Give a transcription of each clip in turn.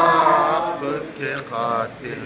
आपके कातिल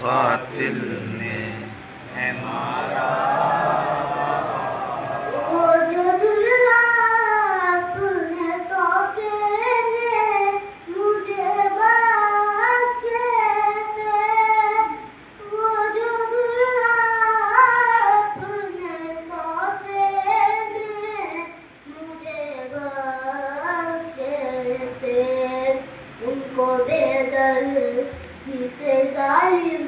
कातिल ने है मारा। वो जो दुल्हा अपने तोहफे में मुझे बख्शे थे, वो जो दुल्हा अपने तोहफे में मुझे बख्शे थे, उनको बेदर्दी से जालिम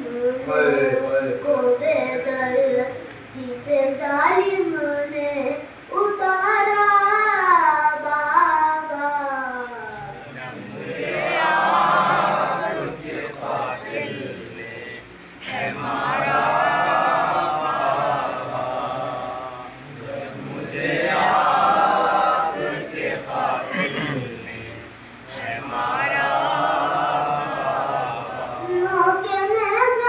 को बेदर्दी से जालिम ने उतारा बाबा। मुझे आपके कातिल ने है मारा बाबा, मुझे आपके कातिल ने है मारा। लोग में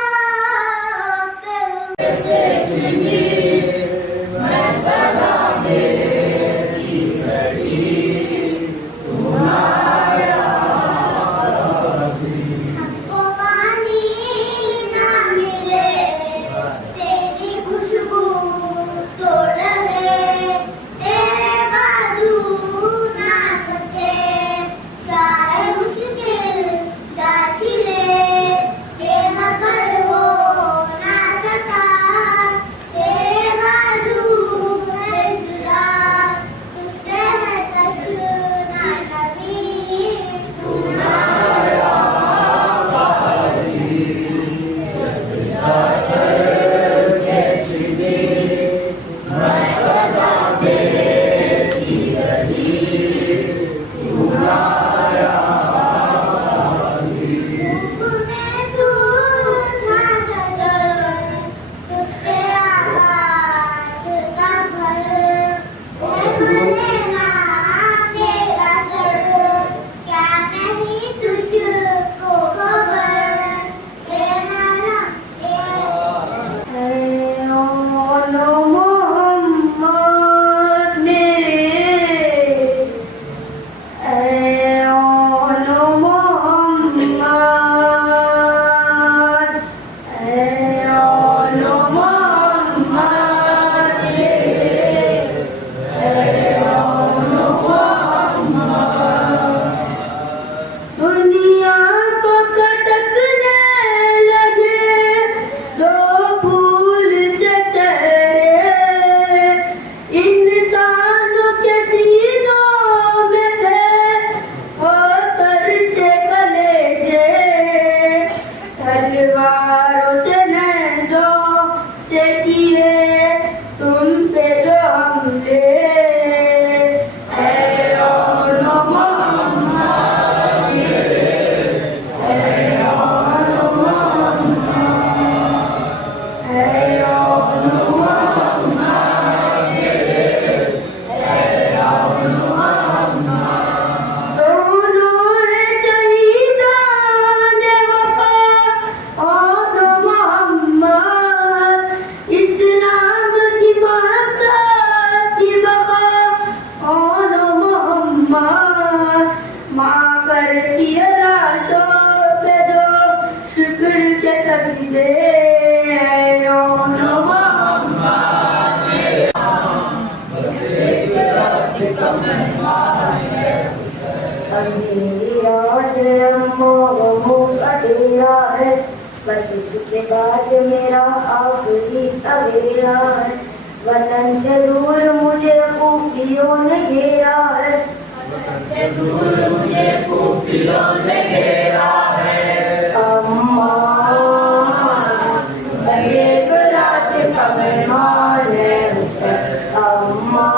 अंधेरी रात है अम्मा गमों का डेरा है बस इसके बाद मेरा आखिरी सवेरा है वतन से दूर मुझे खूफियों ने घेरा है से दूर मुझे खूफियों ने घेरा है अम्मा बस एक रात का मेहमान है उसे अम्मा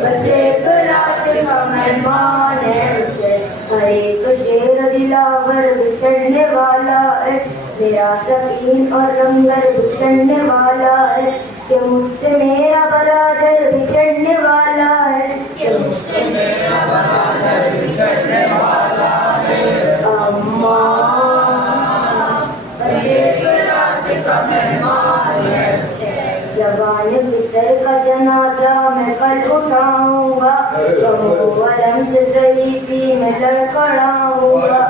बस एक रात का मेहमान है उसे हर एक शेर दिलावर बिछड़ने वाला है मेरा सकीन और रंगर बिछड़ने वाला है कि मुझसे मेरा बरादर बिछड़ने वाला है कि मुझसे मेरा बरादर बिछड़ने वाला है अम्मा बस एक रात का मेहमान है जवान बिसर का जनाजा मैं कल उठाऊंगा वरम से ज़रीफ़ी में लड़खड़ाऊंगा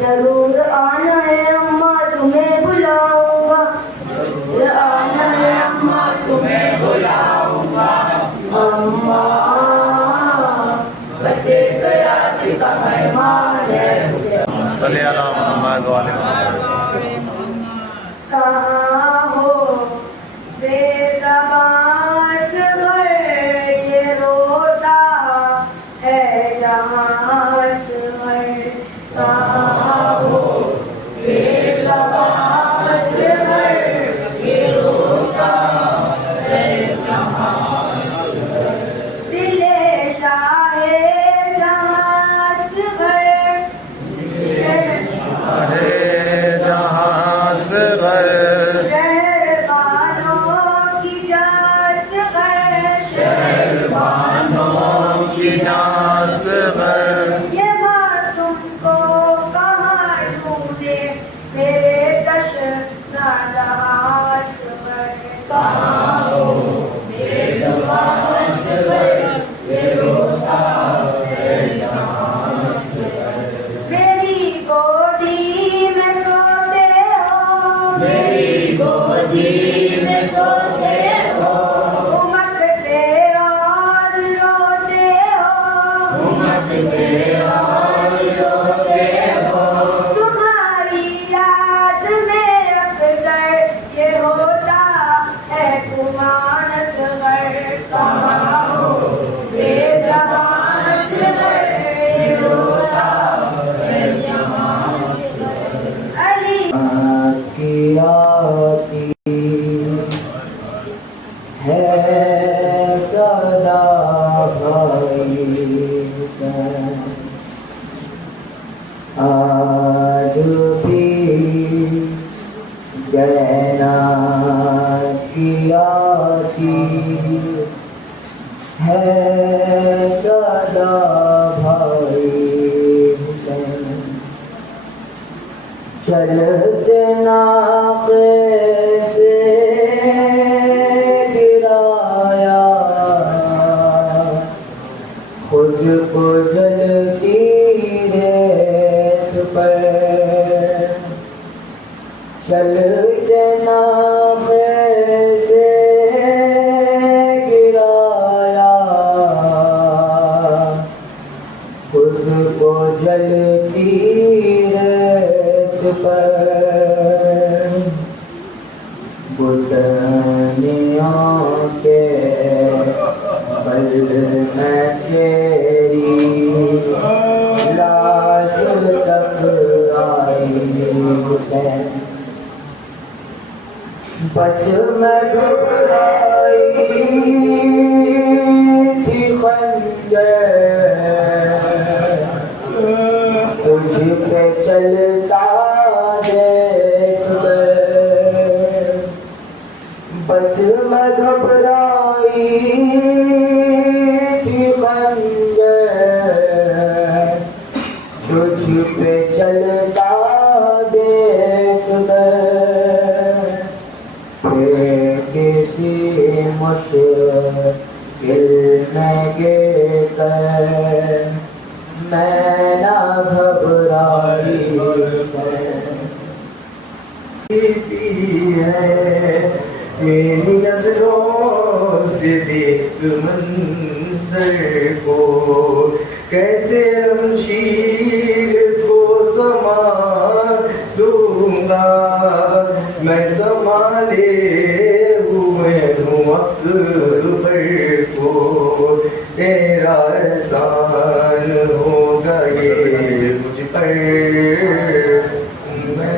जरूर आना है अम्मा तुम्हें बुलाऊंगा जरूर आना है अम्मा तुम्हें बुलाऊंगा अम्मा बस एक रात का मेहमान है सल्ली अला मुहम्मद व अली मुहम्मद। कहाँ हो बेज़बान असग़र ये रोता है जहाँ असग़र कहाँ हो बेज़बान असग़र ये रोता है जहाँ असग़र दिले शाहे जहाँ असग़र है जहाँ से घर शहरबानों की जास गर शहरबानों की जहाँ से घर ये बात तुमको कहाँ ढूंढे मेरे कश नादास गर कहाँ हो बेज़ुबान असग़र ये रोता है जहाँ असग़र मेरी गोदी में सोते हो मेरी गोदी में सोते हो उमकते और रोते हो उमकते और रोते हो तुम्हारी याद में अक्सर ये होता है गुमान असग़र कहाँ हो बेज़बान असग़र ये रोता है जहाँ असग़र अली है सदा भाई आज भी जैना की आती है सदा भाई चलते नाक़े से गिराया खुद को जलती रेत पर चलते नाक़े से गिराया खुद को जलती रेत पर बुटनियों के बल में तेरी लाश तक आई हुसैन बस मैं घबराई थी खंजर तुझ पे चलता देख कर बस मैं घबराई थी खंजर तुझ पे चलता देख कर फिर किसी मुश्किल में गिर कर मैं ना घबराई है तेरी नजरों से देख मंजर को कैसे शमशीर को संभालूंगा, मैं संभाले हुए हूँ अकबर को, तेरा एहसान होगा ये मुझ पर, मैं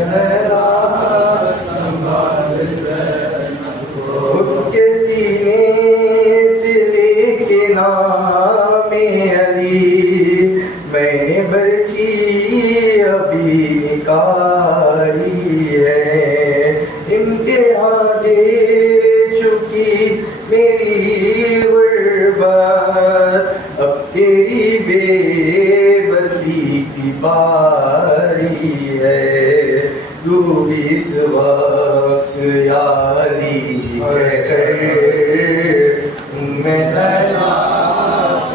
उसके सीने से लेके नामे अली मैंने बर्ची अभी निकाली है, इम्तिहान दे चुकी मेरी गुर्बत, अब तेरी बेबसी की बारी है, तू इस वक्त यारी है, मैं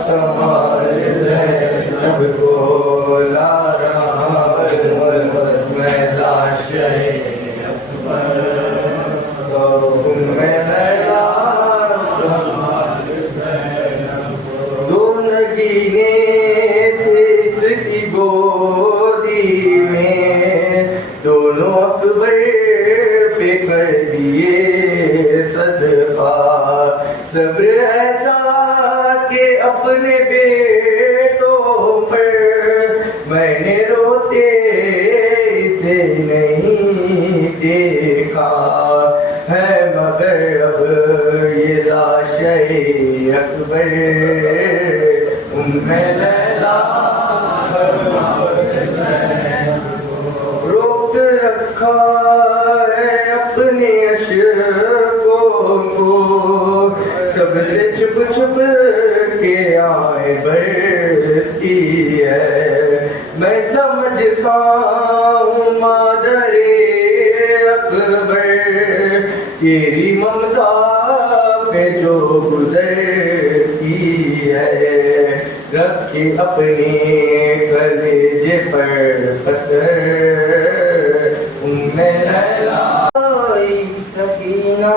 संभाल ज़ैनब को ला रहा हूँ, मैं लाश अकबर, मैं दो नगीने थे इसकी गोदी में, दोनों अकबर पे कर दिए सदका, सब्र ऐसा के अपने बेटों पर मैंने रोते इसे नहीं देखा है, मगर अब ये लाशे अकबर उम्मे लैला रोक रखा है अपने अशकों को, सबसे छुप छुप के आए बढ़ती है, मैं समझता हूँ मादरे अकबर तेरी ममता पे जो गुजरती है, रखे अपने कलेजे पर पत्थर, उम्मे लैला सकीना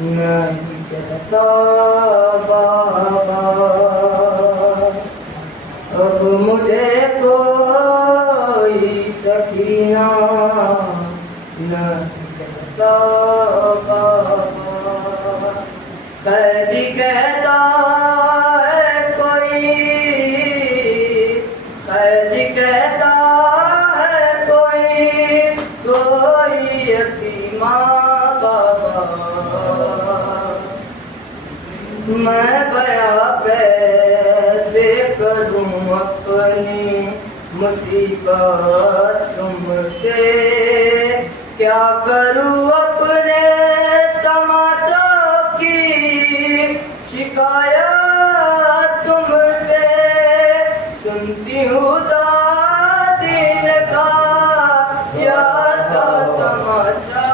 नहीं कहता बाबा, अब मुझे कोई सकीना नहीं कहता बाबा, कैदी कहता है कोई, कैदी कहता है कोई, कोई यतीमा बाबा, मैं बया कैसे करूं अपनी मुसीबत तुमसे, क्या करूं अपने तमाचों की शिकायत तुमसे, सुनती हूँ दादीन का या तो तमाचा,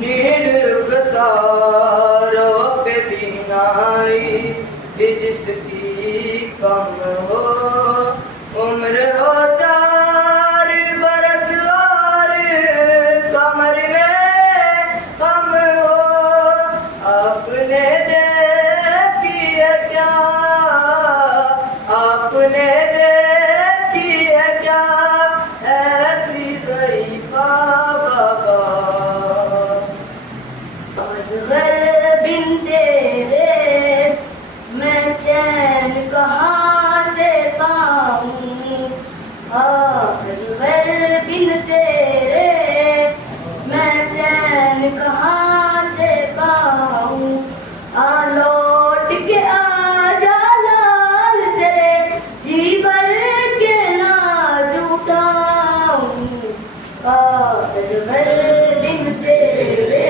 नींद रुक सारों पे बीनाई जिसकी कम हो, उम्र हो 4 बरस और कमर में कम हो, आपने देखी है क्या, आपने देखी है क्या ऐसी ज़ईफ़ा बाबा, असगर बिन तेरे मैं चैन कहाँ से पाऊँ, असगर बिन तेरे मैं चैन कहाँ से पाऊँ, लौट के आजा लाल तेरे जी भर के नाज उठाऊँ, असगर बिन तेरे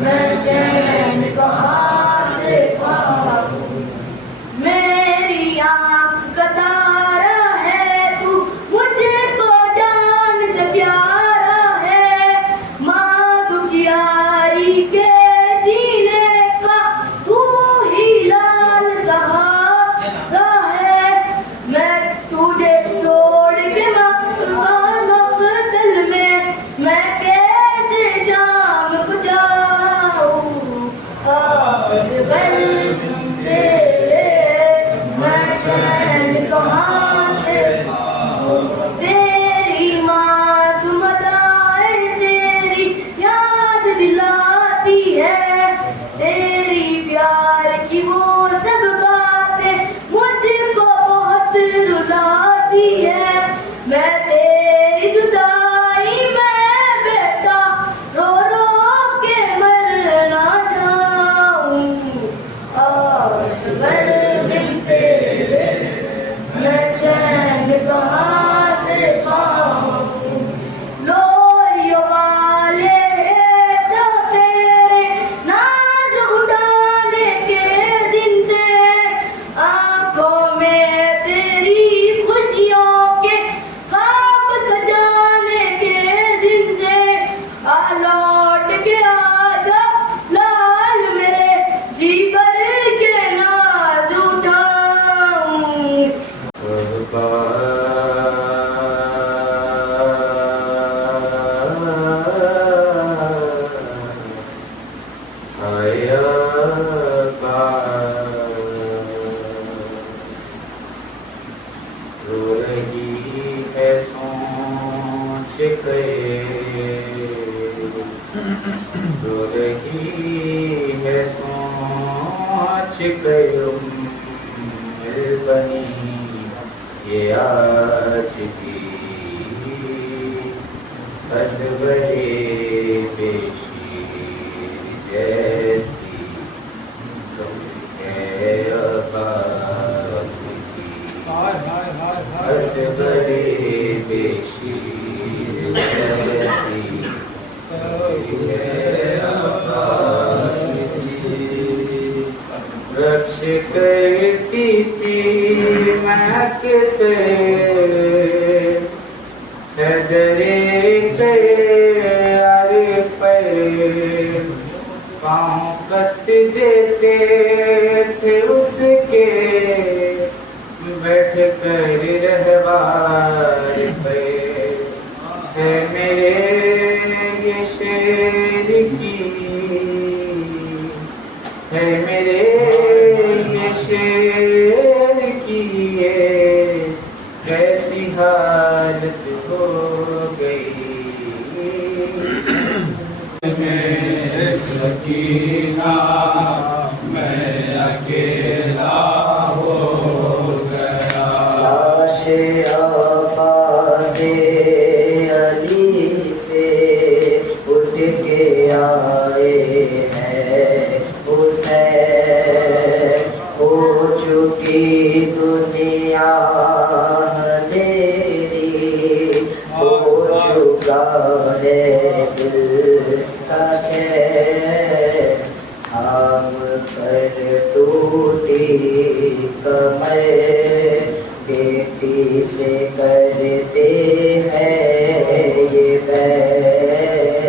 मैं चैन कहाँ से पाऊँ, मेरी आँख का तारा है तू, मुझे तो जान से प्यारा है, माँ दुखियारी के जीने का तू ही लाल सहारा है, मैं तुझे छोड़ के मक़तल में मैं कैसे शाम को जाऊँ, रो रही है सोच के, रो रही है सोच के बनी ये आज की बस बड़े बेशीर जैसी तुम है अब्बास की, बस बड़े बेशीर जैसी तुम है अब्बास की। रक्ष करती थी मैं किसे हैदरे के अरे पर पाँव कट देते थे उसके, बैठ कर रहवार पे है मेरे ये शेर की, है मेरे ये शेर की ये कैसी हालत हो गई। में सकीना मैं अकेला हो गया। लाशे आबासे अली से उठ के आए हैं हुसैन, हो चुकी दुनिया अंधेरी, हो चुका है दिल का चैन, थाम कर टूटी कमर बेटी से करते हैं ये बैर।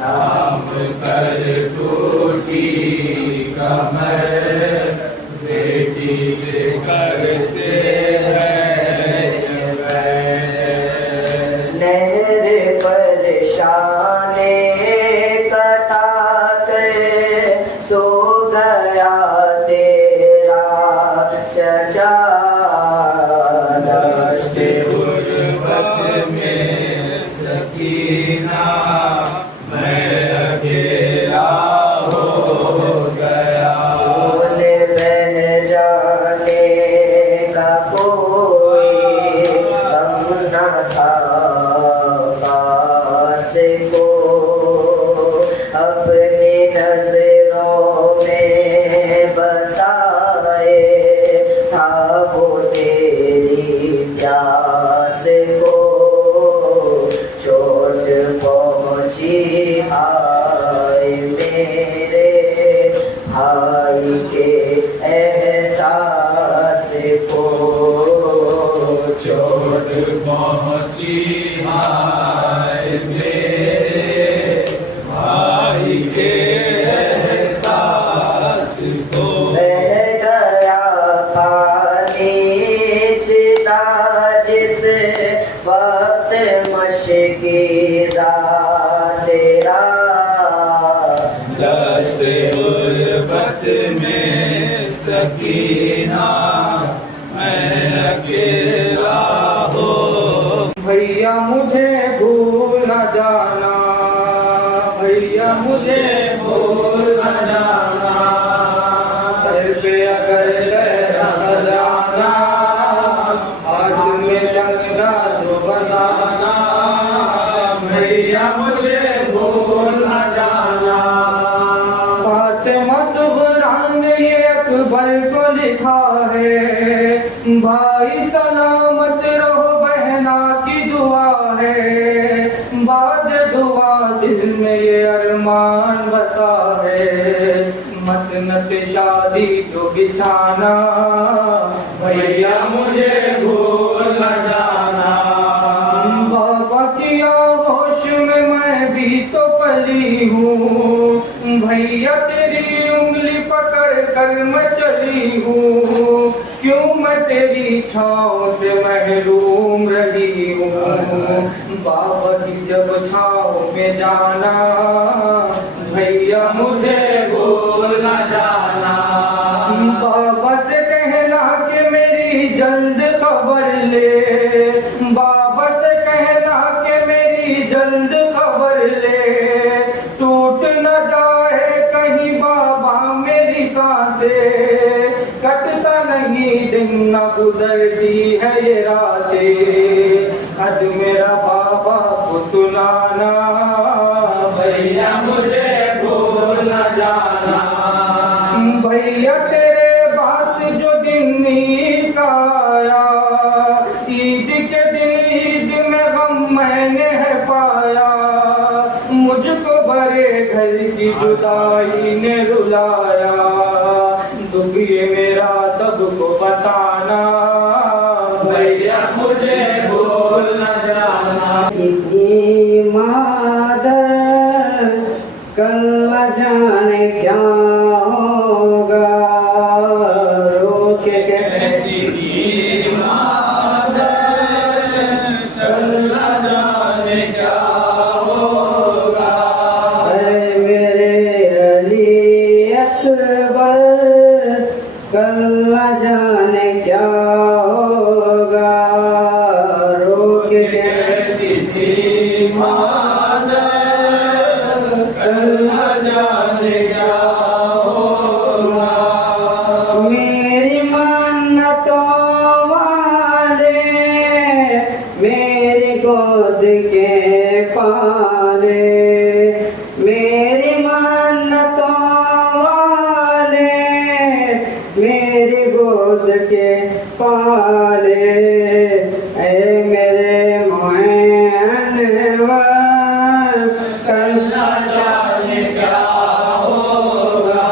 नाम कर टूटी कमर बेटी से करते हैं ये बैर। नहर परेशाने कटा कर सो गया तेरा चचा, दश्ते गुर्बत में सकीना मैं अकेला हो गया। बोले बह जाने का कोई गम न था पास को, अपनी नजरों में बसाए था वो तेरी प्यास को, चोट पहुंची हाय मेरे भाई के एहसास को, चोट पहुंची हाय मेरे भाई के एहसास को। बह गया पानी चिता जिस वक्त मशकीज़ा तेरा, दश्ते गुर्बत में सकीना मैं अकेला हो। भैया मुझे भूल न जाना, भैया मुझे भूल न जाना, सर पे अगर लहरा सजाना, आज में चंदा जो बनाना, भैया मुझे भूल न जाना। फातिमा सुहरा ने ये अकबर को लिखा है, भाई सलामत रहो बहना की दुआ है, बाद दुआ दिल में ये अरमान बसा है, मसनत शादी तो बिछाना, भैया मुझे भूल न जाना। बाबा की आगोश में मैं भी तो पली हूँ, भैया तेरी उंगली पकड़ कर मैं चली हूँ, क्यों मैं तेरी छाँव से महरूम रही हूँ। बाबा की जब छाँव में जाना, भैया मुझे दिन न गुजरती है ये रातें, आज मेरा बाबा को सुनाना, भैया मुझे भूल न जाना। भैया तेरे बात जो दिन ईद का आया, ईद के दिन ईद में गम मैंने है पाया, मुझको भरे घर की जुदाई ने रुलाया, दुख ये मेरा सबको बताना, भैया मुझे भूल न जाना। इतनी मादर कल न जाने क्या होगा, रो के कहती थी मादर कल न जाने क्या होगा। अरे मेरे अली अकबर कल न जाने क्या होगा, रो के कहती थी मादर कल न जाने क्या होगा। मेरी मन्नतों वाले मेरी गोद के पाले, मेरी मन्नतों वाले मेरी गोद के पाले, ऐ मेरे मोहन कल न जाने क्या होगा।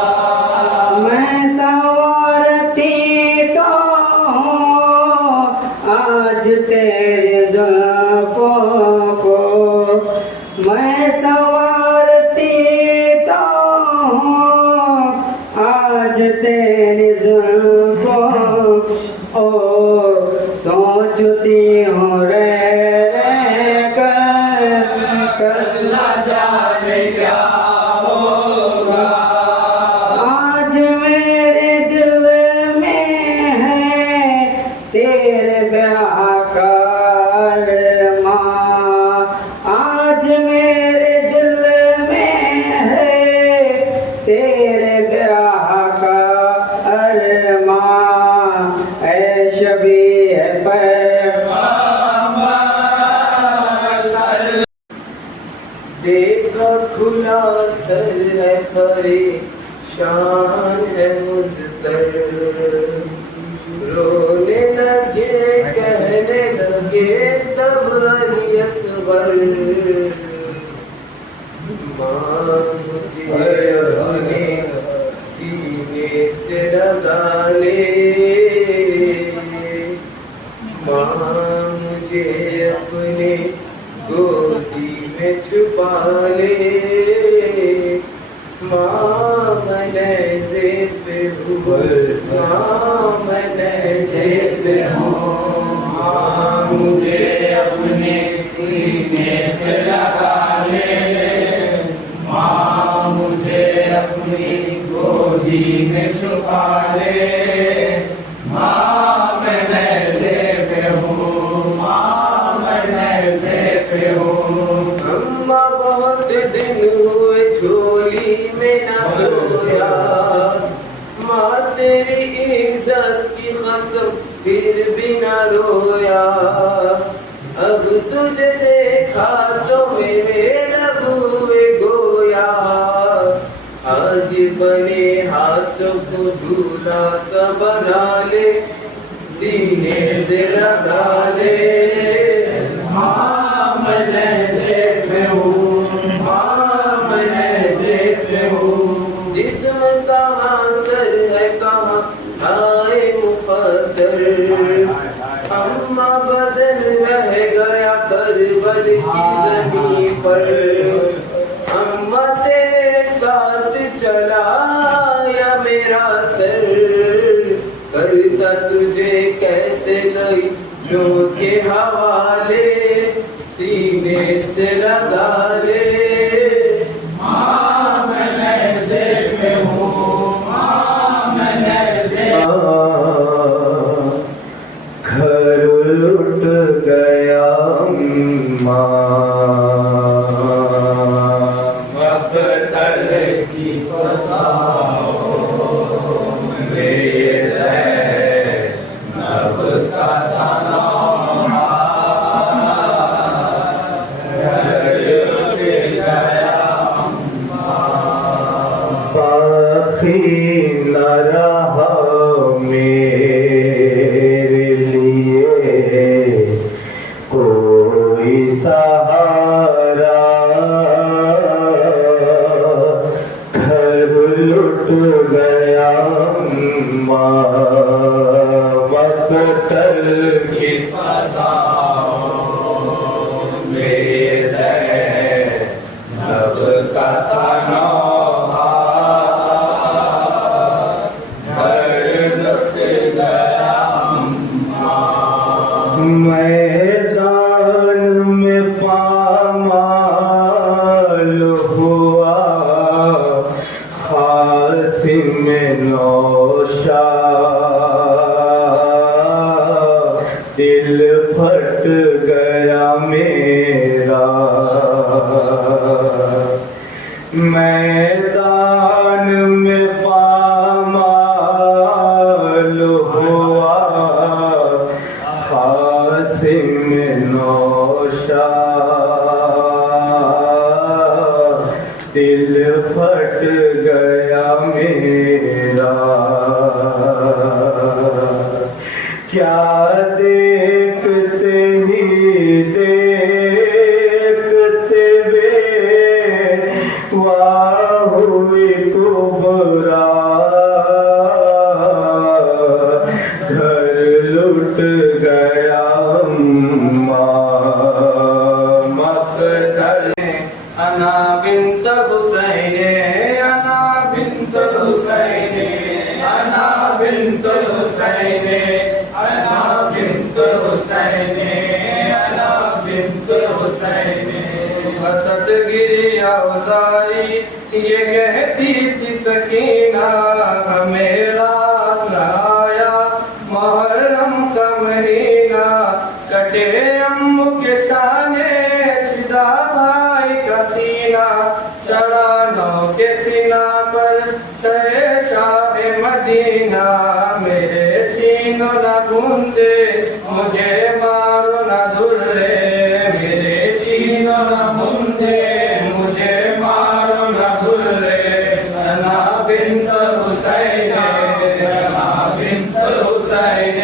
मैं संवारती तो हूँ आज तेरे जुल्फों को, मैं संवारती तो हूँ आज तेरी जुल्फों ओ, सोचती हूँ रह कर कल न जाने क्या होगा। आज मेरे दिल में है तेरे ब्याह का अरमां, आज मेरे दिल में है तेरे ब्याह का अरमां, ऐ शबी है देखा खुला सर है परेशान है मुझतर, रोने लगे कहने लगे तब अली असगर, माँ मुझे अपने सीने से लगा ले, माँ मुझे अपने गोदी में छुपा ले, माँ मैं से पे हूँ, माँ मैं से पे हूँ, माँ मुझे अपने सीने से लगा ले, माँ मुझे अपनी गोदी में छुपा ले, माँ मैं नज़े पे हूँ, माँ मैं नज़े पे हूँ। अम्मा बहुत दिन हुए झोली में न सोया, माँ तेरी इज्जत की कसम फिर भी न रोया, अब तुझे देखा तो मेरे लब हुए गोया, आज बने हाथों को झूला सा बना ले, सीने से लगा ले, माँ मैं नज़े पे हूँ, माँ मैं नज़े पे हूँ। जिस्म कहाँ सर है कहाँ आए मुकद्दर, अम्मा बदन रह गया करबल की ज़मीं पर, अम्मा तेरे साथ चला या मेरा सर, करता तुझे कैसे लई लो के हवाले, सीने से लगा ले, माँ मैं नज़े पे हूँ, माँ मैं नज़े घर लुट गया मफ़तल की फज़ाओं में ये कहीं न रहा मेरे लिए कोई सहारा, घर लुट गया मकतल की फज़ाओं में ज़ैनब का तनहा घर लुट गया मैदान में पामाल हुआ क़ासिम नौशा, दिल फट गया मेरा मैदान में पामाल हुआ क़ासिम नौशा, दिल फट गया मेरा। क्या देखते ही देखते बेवाह हुई कुबरा, घर लुट गया मक़तल अना बिन्त हुसैन, अना बिन्त हुसैन, अना बिन्त हुसैन, अना बिन्त हुसैन, अना बिन्त हुसैन। हसत गिरी औज़ारी ये कहती थी सकीना, मेरा आया मुहर्रम का महीना, कटे अम्मू के शाने छिदा भाई का सीना, चढ़ा नौ के सीना पर शहे शाह मदीना, मेरे सीनों न गूंजे मुझे मारो न दुर्रे, मेरे सीनों न गूंजे मुझे मारो न दुर्रे। अना बिन्त हुसैन, अना बिन्त हुसैन,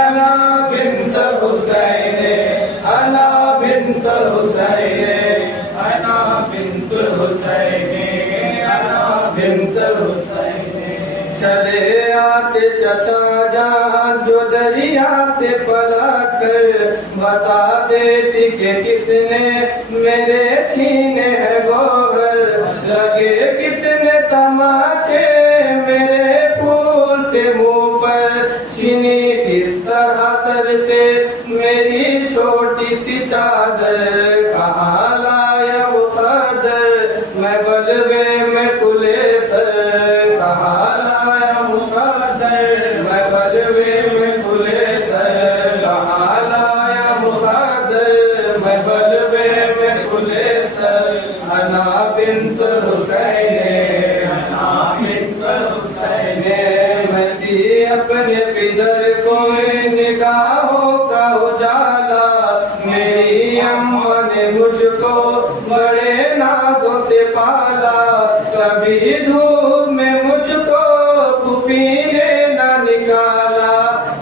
अना बिन्त हुसैन, अना बिन्त हुसैन, अना बिन्त हुसैन, अना बिन्त हुसैन। चले आते चचा जान जो दरिया से पलट बता देती कि किसने मेरे छीने है गोबर, लगे कितने तमाचे मेरे फूल से मुंह पर, छीनी किस तरह सर से मेरी छोटी सी चादर, कहाँ लाया वो खदर मैं बलवे में खुले सर, कहाँ लाया वो खदर मैं बलवे में खुले सर, कहाँ लाया वो खदर मैं बलवे में खुले सर। अना बिन्त हुसैन, अना बिन्त हुसैन, मैं थी अपने पिदर को निगाहों का उजाला, मेरी अम्मा ने मुझको बड़े नाजों से पाला, कभी धूप में मुझको पुपी ने ना निकाला,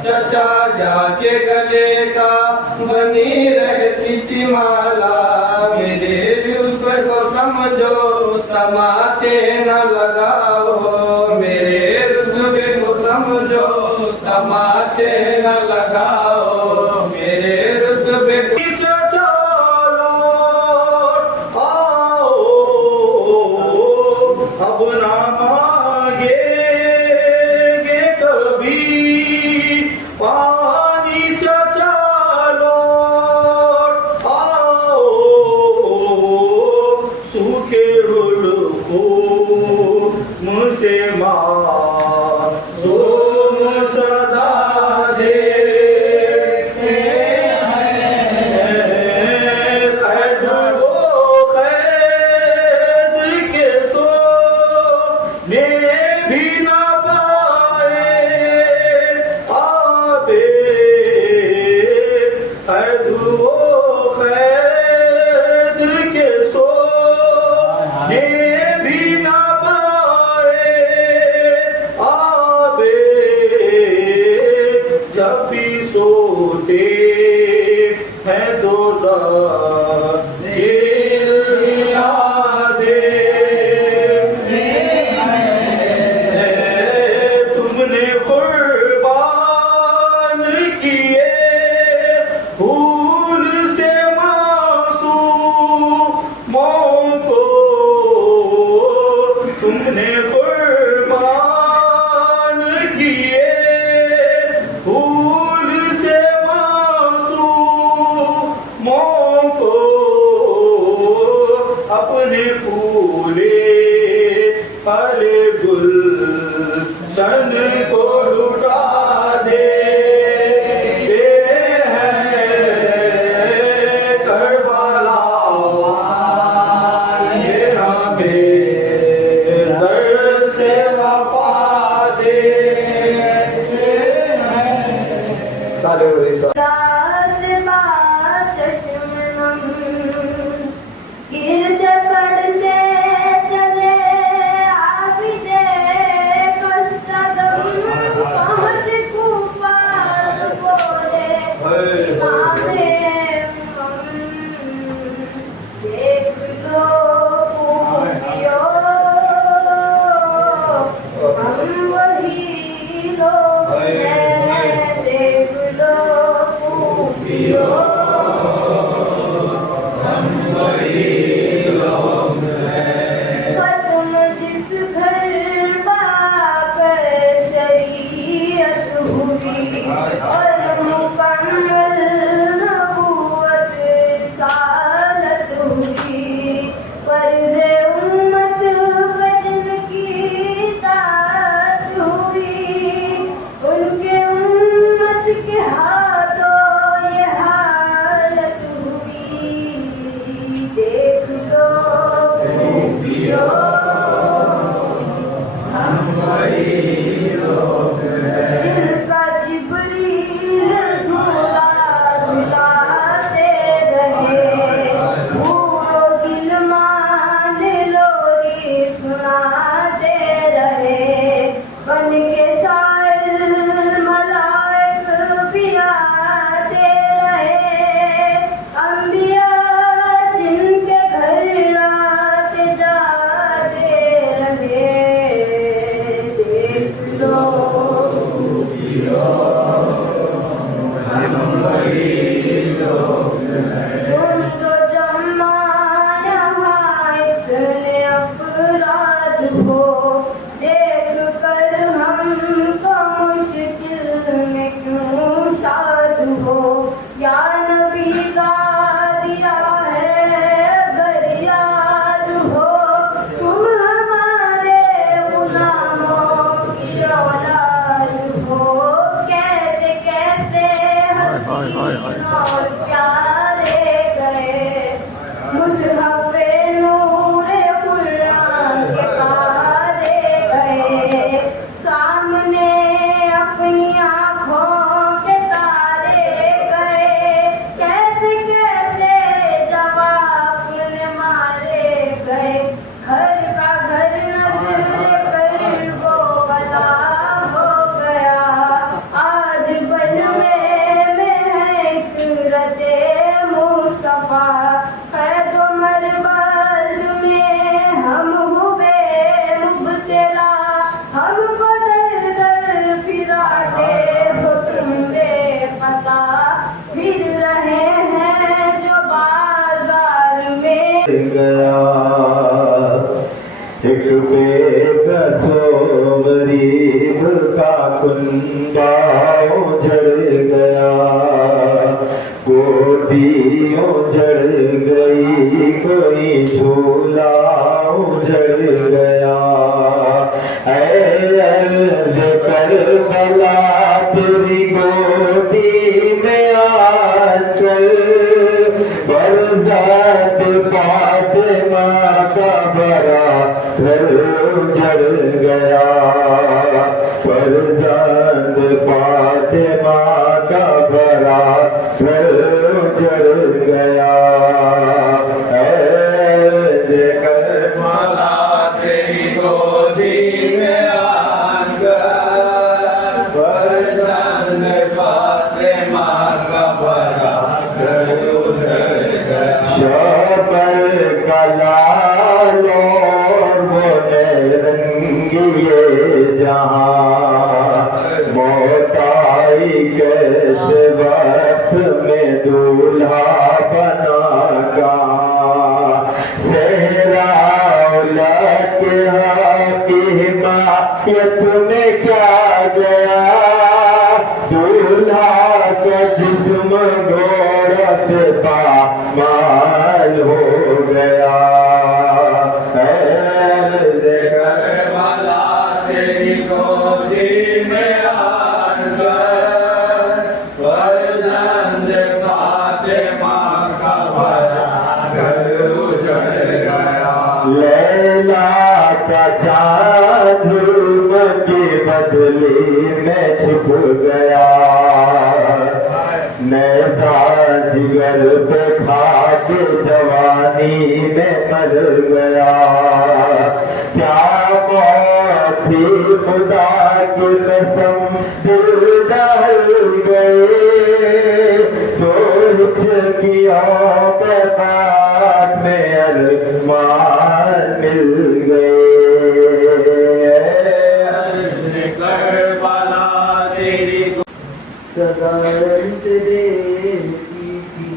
चचा जाके गले का बनी रहती थी माला, मेरे रुतबे को समझो तमाचे न लगाओ, मेरे रुतबे को समझो तमाचे न लगाओ, मेरे रुतबे को अब ना मांगेंगे कभी पानी, चचा लौट आओ, सूखे रुल को मुझसे मासूम सदा देते हैं, कैद वो कैद के सो में भी न पाए आबे, कैद वो कैद के सो में भी न पाए जिनका जिब्रील झूला झुलाते रहे, पूरो गिलमान लोरी सुनाते रहे, बन के साइल मलाइक भी आते रहे, अंबिया जिनके घर रात जाते रहे, देख लो तुम जो जमा यहाँ इतने अफराद हो, देख कर हमको मुश्किल में क्यों शाद हो, या नबी का दिया है अगर याद हो, तुम हमारे गुलामों की औलाद हो, कैसे कैसे हसीन और प्यारे गए, मुशहफ़े नूरे कुरान के पारे गए, सामने अपनी आँखों के तारे गए, कैसे कैसे जवाब ने मारे गए, घर का घर नजर कर वो बला हो गया, आज बलवे में है इकरते मुस्तफा, कैद मरबद में हम हुए मुब्तला, हमको दर दर फिराते हो तुम बेपता, फिर रहे हैं जो बाजार में गया एक बेकसो गरीब का कुंबा उजड़ गया, गोदी उजड़ गई, कोई झूला उजड़ गया, अर्ज़ करबला तेरी गोदी में आकर, बरसात फातिमा का बड़ा घर उजड़ गया, बरसात फातिमा का बड़ा घर उजड़ गया, अर्ज़ करबला तेरी गोदी में आकर, बरसात फातिमा का बड़ा घर उजड़ गया, शबर कलाल और वो रंगिए जहाँ, मौत आई कैसे वक्त में दूल्हा बना का, सहरा उलट की हिमायत में क्या गया, दूल्हा का जिस्म घोड़ा से पामाल हो गया, अर्ज़ करबला तेरी गोदी में आकर, फर्जंद फातिमा का बड़ा घर उजड़ गया, लैला का चाँद जुल्म की बदली में छुप गया, नैज़ा जिगर पे खाके जवानी में मर गया, क्या मौत थी खुदा की कसम, दिल दहल गए, तो हिचकियों के बाद में अरमान मिल गए, अर्ज़ करबला तेरी सदारन से देखी थी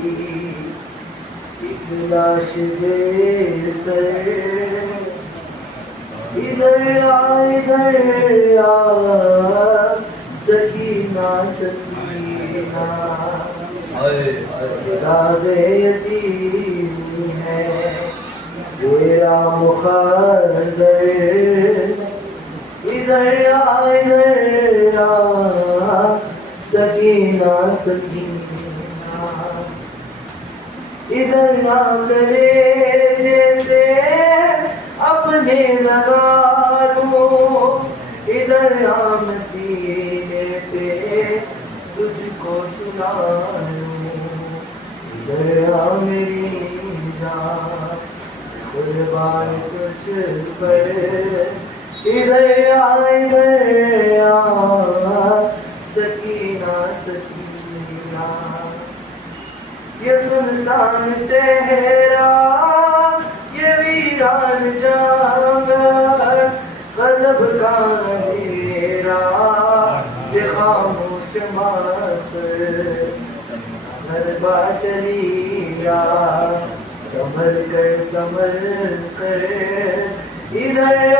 एक लाश बेसर, इधर आ सकीना सकीना, राज़े यतीम है तेरा मुख़द्दर, इधर आ सकीना सकीना, इधर ना करे जैसे अपने लगा लो, इधर इधर आम सीने पे तुझको सुना लूं, इधर आ मेरी जान कुर्बान तुझ पर, इधर आ सकीना सकीना। ये सुनसान सहरा ये वीरान जंगल, गजब का अंधेरा ये खामोश मातर, गरबा चलिया संभल कर इधर आ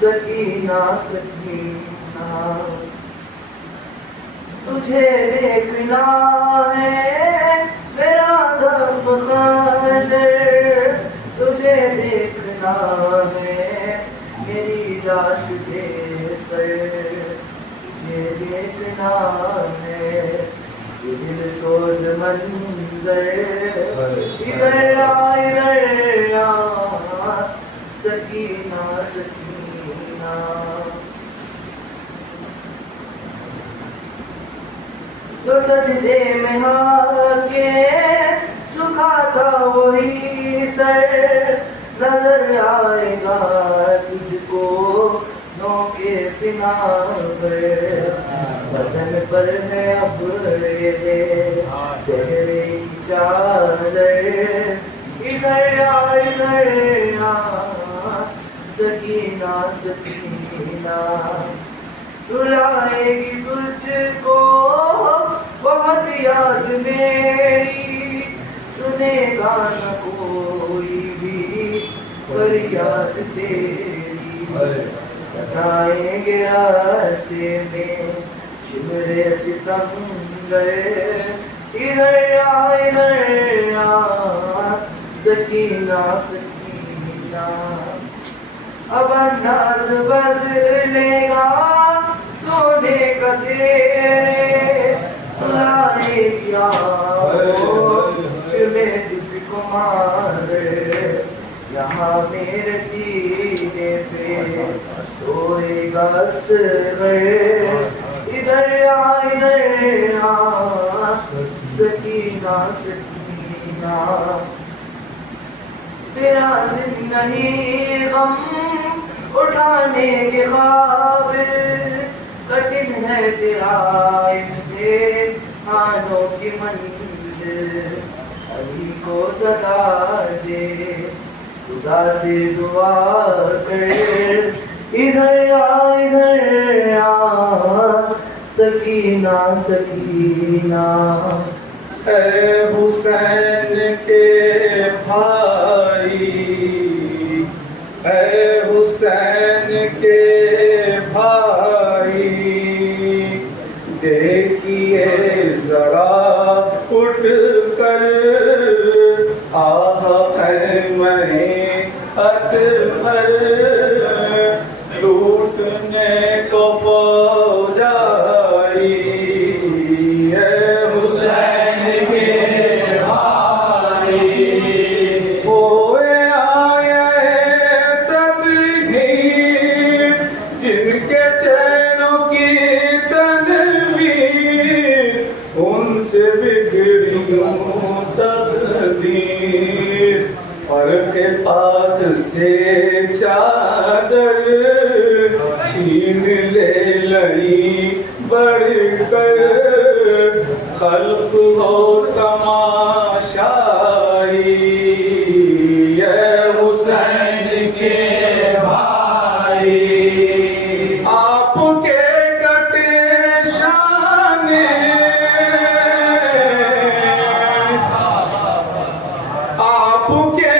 सकीना सकीना। तुझे देखना है मेरा ज़ख्म खंजर, तुझे देखना है मेरी लाश के सर, तुझे देखना है ये दिल सोज मंजर, इधर आ सकीना सकीना। जो सजदे में हाके झुकाता वही सर, नजर आएगा तुझको नौ के सिना पर, बदन पर है अब ये सहरे की चादर, इधर आ सकीना सकीना। रुलाएगी तुझको बहुत याद मेरी, सुनेगा न कोई भी फरियाद तेरी, सताएंगे रास्ते में शिमरे सितमगर, इधर आ सकीना सकीना। अब अंदाज बदलेगा सोने का तेरे, सुलाएगी में तुझको मारे, यहाँ मेरे सीने पे सोएगा असगर, इधर आ सकीना सकीना। तेरा जिंदगी गम उठाने के काबिल, कठिन है तेरा इम्तिहानों की मंजिल, अभी को सदा दे खुदा से दुआ कर, इधर आ सकीना सकीना। ऐ हुसैन के भाई, ऐ हुसैन के भाई, देखिए जरा उठ कर मैं अतफर, लूटने को फौज आई, हुसैन के भाई, होए आए तदहीर, जिनके चैनों की तनवीर, उनसे बिगड़ी तकदीर, के पाक से चादर छीन ले लई बढ़कर, खल्क हो तमाशाई, हुसैन के भाई, आपके कटे शाने, आपके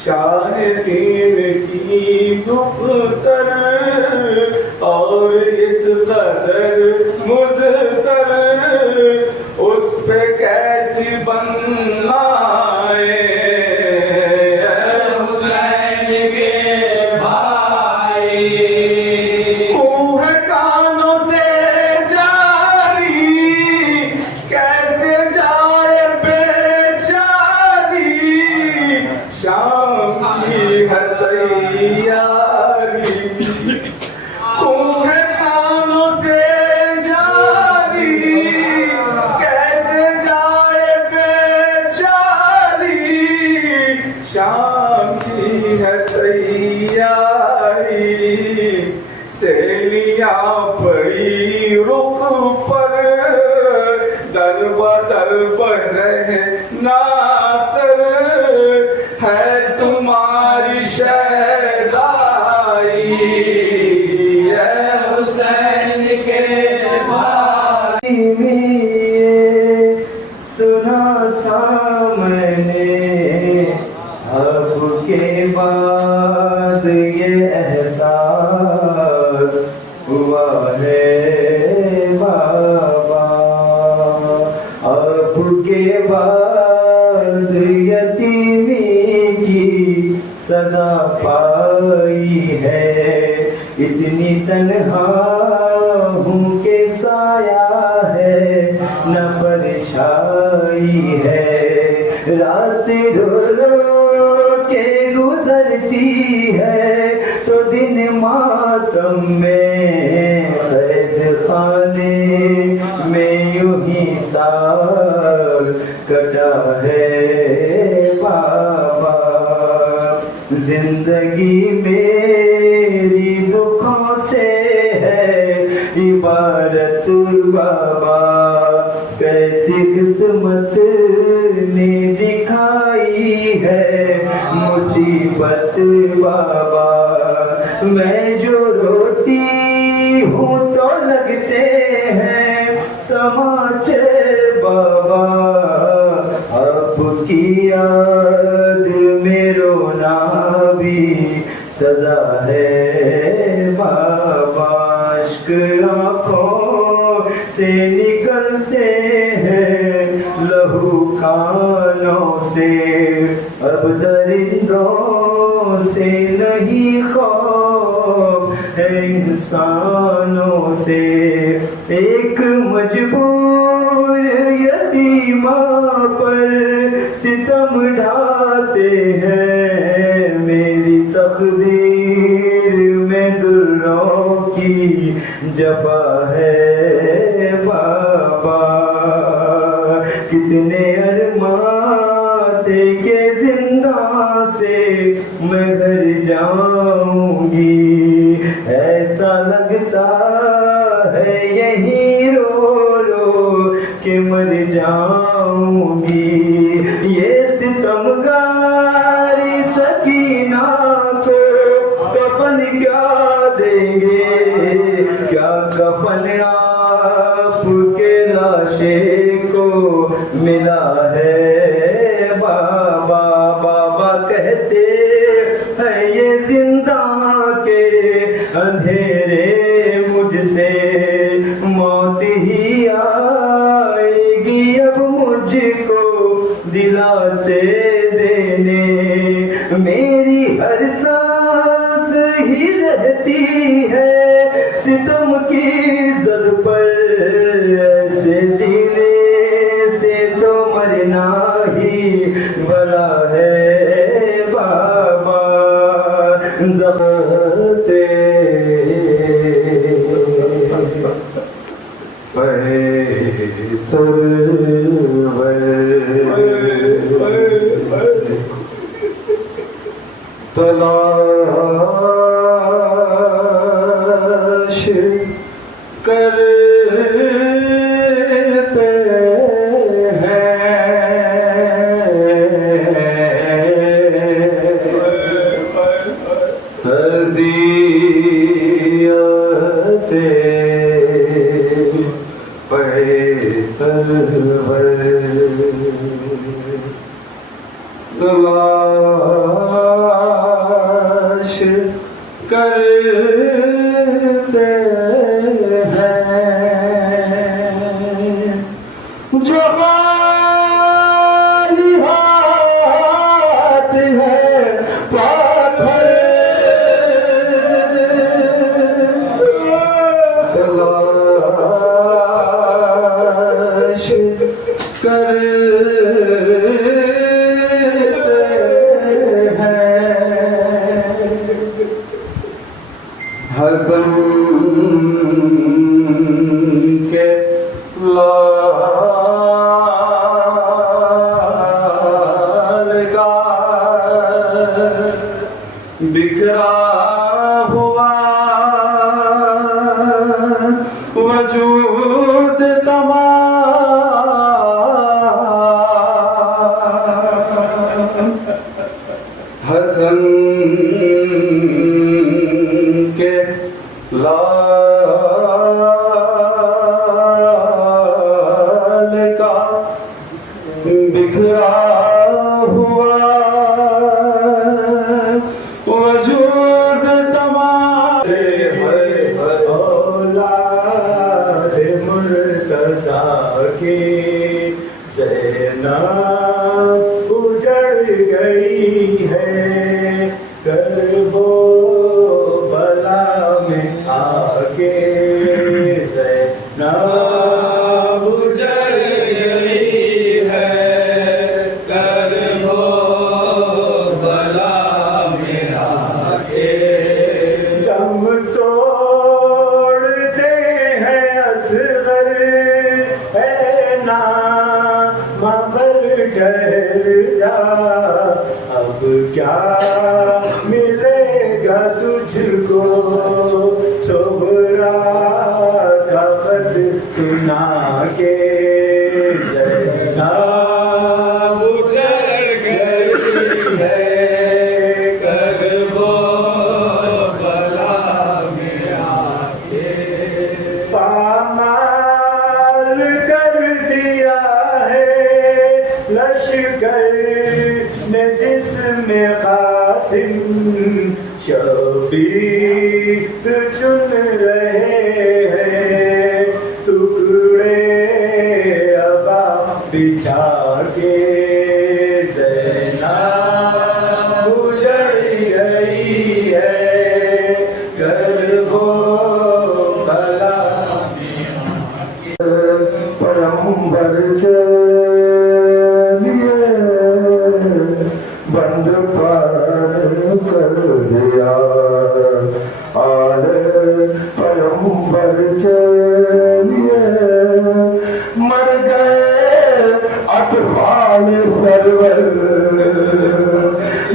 शाहीन की दुख्तर और इस कदर मुज़तर, उस पे कैसी बनाए, हुसैन के भाई, खूह कानों से जानी कैसे जाए बेचारी शाम की है तैयारी सहेलियां पड़ी रुख पर दर बदर बने नासर है तुम्हारी शहदाई है हुसैन के भाई में सुना था मैंने अब के बाद ये एहसास हुआ है बाबा अब के बाद यतीमी की सजा पाई है इतनी तन्हा हूँ के साया है न परछाई है रात रो रो के गुजरती है तो दिन मातम में कैद खाने में यूं ही साल कटा है बाबा जिंदगी मेरी दुखों से है इबारत बाबा कैसी किस्मत ने दिखाई है मुसीबत बाबा मैं जो रोती हूँ तो लगते हैं तमाचे बाबा अब की याद में रोना भी सजा है बाबा इश्क आँखों से निकलते हैं लहू कानों से अब दरिंदों से नहीं खौफ है इंसानों से एक मजबूर यतीमा पर सितम ढाते हैं मेरी तकदीर में दुर्रों की जफा है बाबा कितने अरमाते के जिंदा से मैं घर जाऊंगी ऐसा लगता है यही रो रो के मर जाऊंगी ये सितमगारी सकीना को कफन क्या देंगे क्या कफन आपके लाशे को मिला है बाबा बाबा कहते हैं ये जिंदा के अंधेरे मुझसे मौत ही आएगी अब मुझको दिला से देने मेरी हर सांस ही रहती है सितम की जद पर ऐसे जीने से तो मरना ही बड़ा है बाबा ज़फ़ते तलाश करते तलाश करते हैं जो खाली हाथ है पाथर तलाश करते के लाल का बिखरा हुआ वजूद तमाम हसन के लाल का बिखरा हुआ वजूद तमाम औलाद मुर्तज़ा की ज़ैनब उजड़ गई है करबो बला में आके ज़ैनब उजड़ गई है करबो बला में आके दम तोड़ते हैं असगर है ना मगर ठहर जा अब क्या मिलेगा तुझको सोहरा का खत सुना के ज़ैनब उजड़ गई है करबो बला में आके पामाल कर दिया है लश्कर ने जिसमें कासिम शबीर चुन रहे हैं टुकड़े अबा बिछा के ज़ैनब उजड़ गई है करबो बला पैगंबर के लिए बंद कर दिया आले पैगंबर के लिए मर गए अतफाल सरवर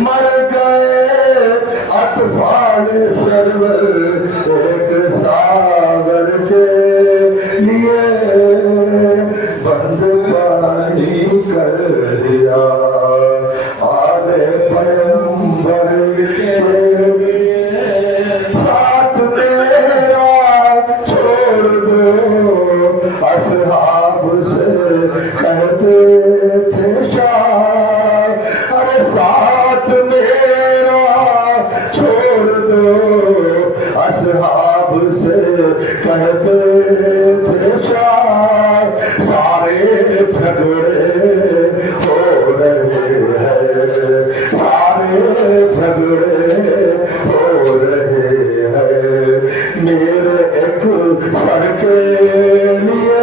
मर गए अतफाल सरवर एक सागर के लिए बंद पानी कर दिया आले पैगंबर के साथ तेरा छोड़ दो असहाब से कहते थे शाह अरे साथ मेरा छोड़ दो असहाब से कहते थे शाह सारे झगड़े हो रहे हैं सारे झगड़े हो रहे हैं मेरे एक सर के लिए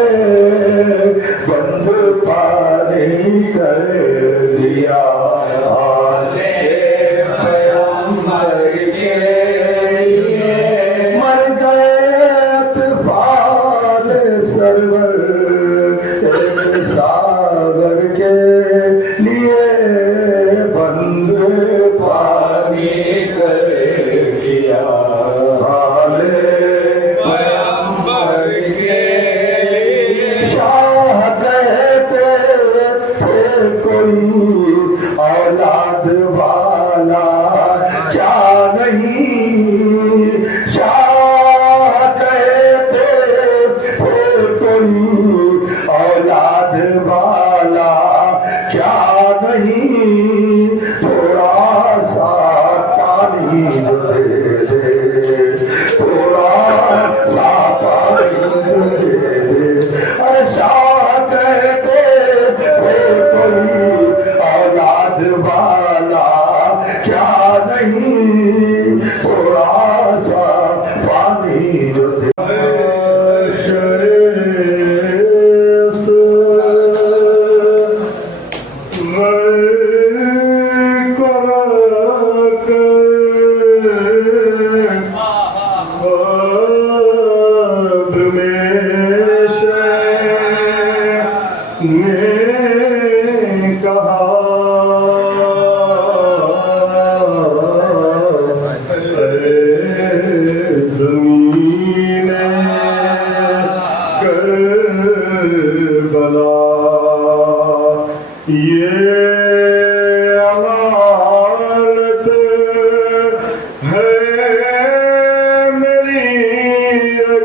बंद पानी कर दिया आले पैगंबर के लिए मर गए अतफाल सरवर एक सागर के लिए बंद पानी कर दिया आले पैगंबर के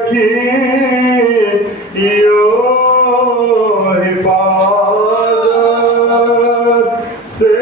रखी यो हिफाजत से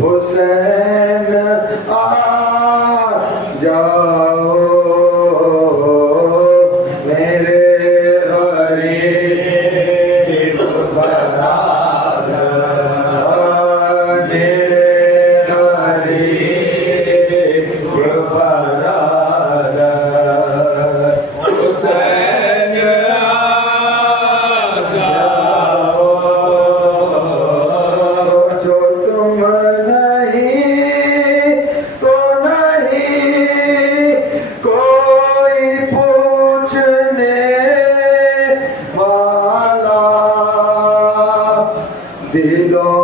हुसैन आ जाओ मेरे गरीब बरादर, मेरे गरीब बरादर, हुसैन दिलों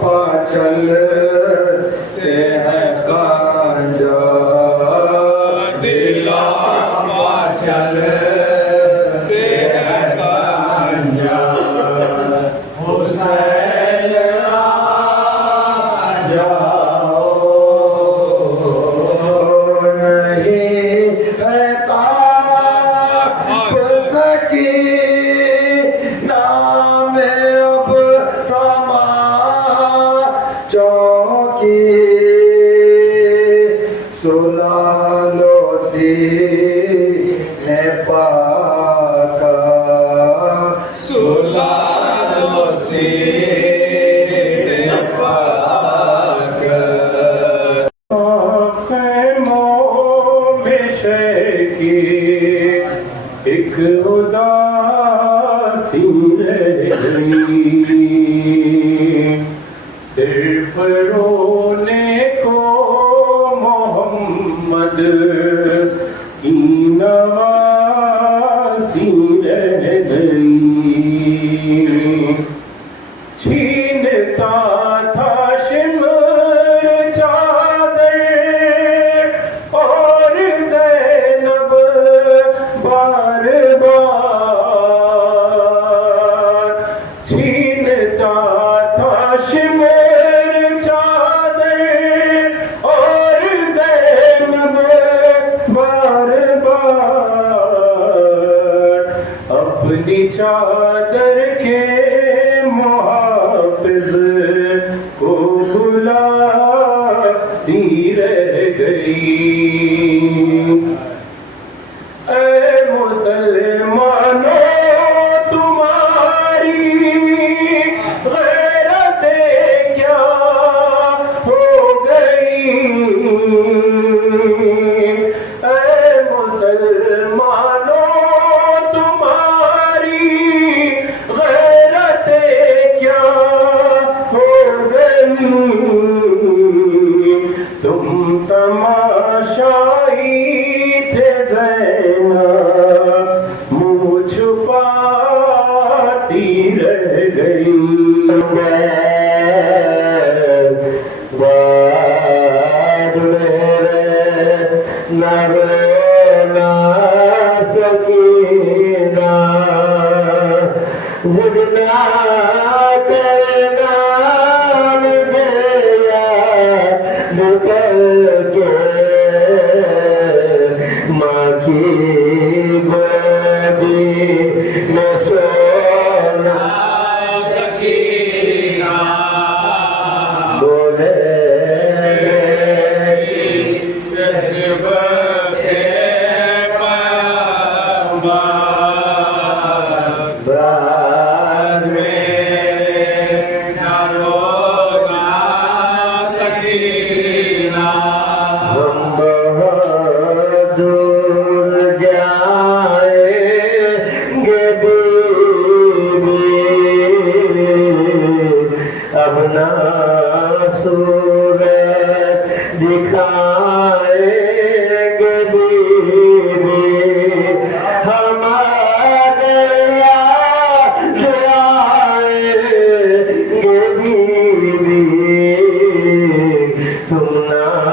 पा चलते हैं ख्वाजा, दिलों पा चलते हैं ख्वाजा, हुसैन आ जाओ नहीं है ताक़त सकी नाम अब चौकी सुलालो सीने पाका, सुलालो सीने पाका, खैमों में शैकी एक उदासी रह गई, सिर्फ रोने को मोहम्मद की नवाज़ी रह गई। छीनता था शिमर चादर और ज़ैनब बार बार, छीनता था शिमर चादर और ज़ैनब बार बार, अपनी चादर के मुहाफ़िज़ को बुलाती रह गई। ऐ मुसलमानों तुम्हारी गैरतें क्या हो गई, ऐ मुसलमानों तुम्हारी गैरतें क्या हो गई, तुम तमाशाई थे ज़ैनब जितना तेरे नाम दिया निकल के माँ की गोदी में सोना सकीना बोले सिर्फ अपना सूरत दिखाएंगे बीवी हमारे याद आएंगे बीवी तुम ना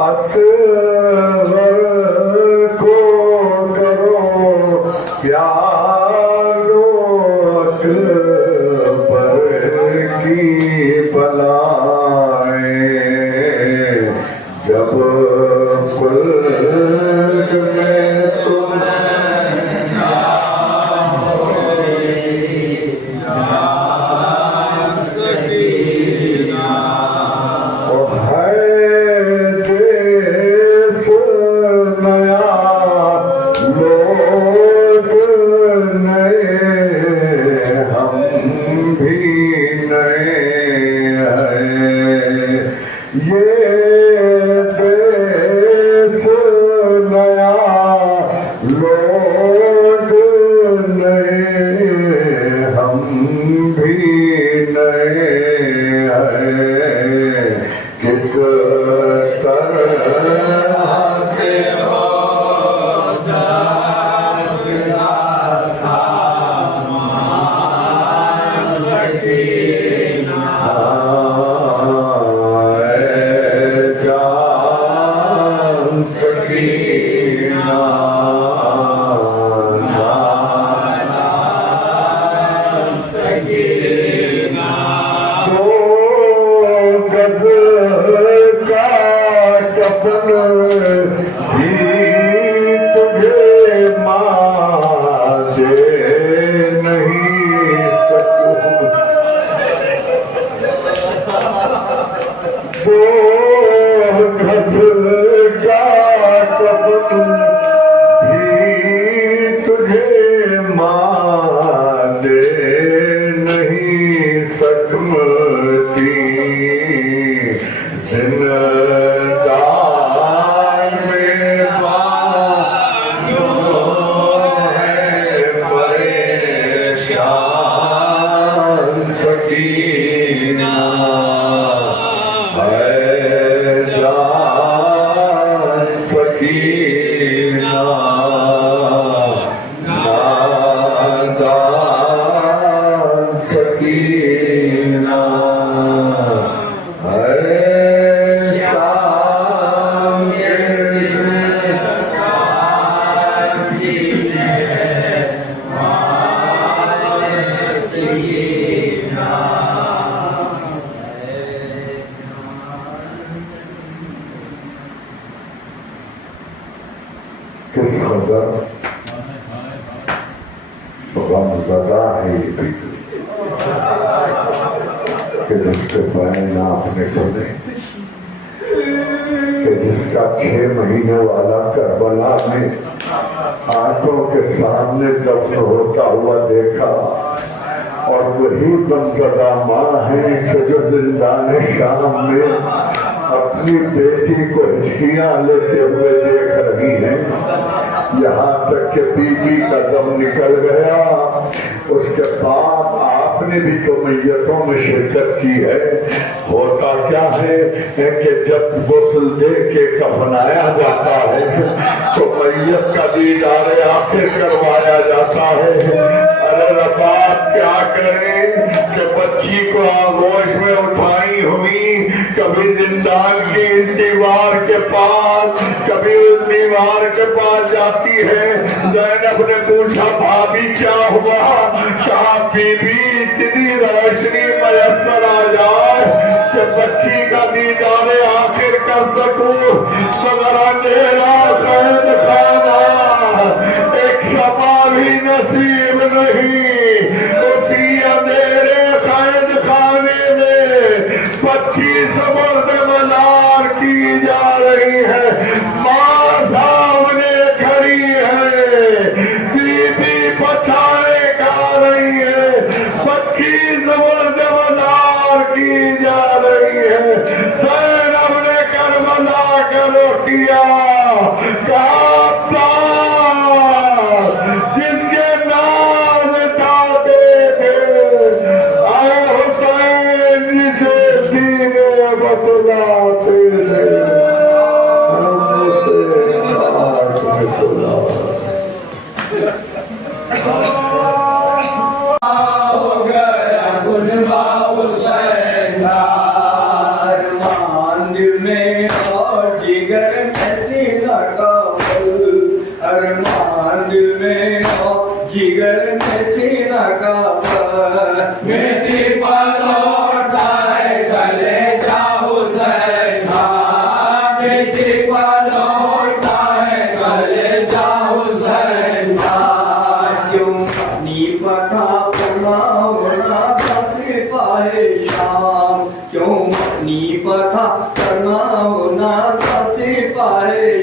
असवर को करो पलक में तुम जिसके बयान आपने सुने कि जिसका 6 महीने वाला करबला में आंखों के सामने दफन होता हुआ देखा, और वही बंदगा माँ है कि जो जिंदान शाम में अपनी बेटी को हिचकियां लेते हुए देख रही है। यहाँ तक कि बीबी का दम निकल गया, उसके बाद आपने भी तो मैयतों में शिरकत की है। होता क्या है कि जब गुस्ल दे के कफनाया जाता है तो मैयत का दीदार आखिर करवाया जाता है। अरे रब्बा क्या करें कि बच्ची को आगोश में उठाई हुई, कभी जिंदान की दीवार के पास, कभी उस दीवार के पास जाती है। ज़ैनब ने पूछा भाभी क्या हुआ? कहा बीबी इतनी रोशनी मयसर आ जाए कि बच्ची का दीदार आखिर कर सकूं, मगर अंधेरा कैद खाना एक शमा भी नसीब नहीं। उसी अंधेरे कैद खाने में 25 मर्द मजार की जा रही है। माँ सामने खड़ी है, बीबी बचाने का रही है, 25 मर्द मजार की जा रही है। ज़ैनब ने करबला का रोकिया, कहा जिसके नाम उठाते थे आए हुसैन जिसे सीने बसलाते थे, हमसे आँख में सुला। हो गया गुनवा हुसैन का, अरमान दिल में और जिगर में सीना काबुल, अरमान दिल में और जिगर में सीना काबुल। मेहदी पर लौटाए गले जा हुसैन, मेहदी है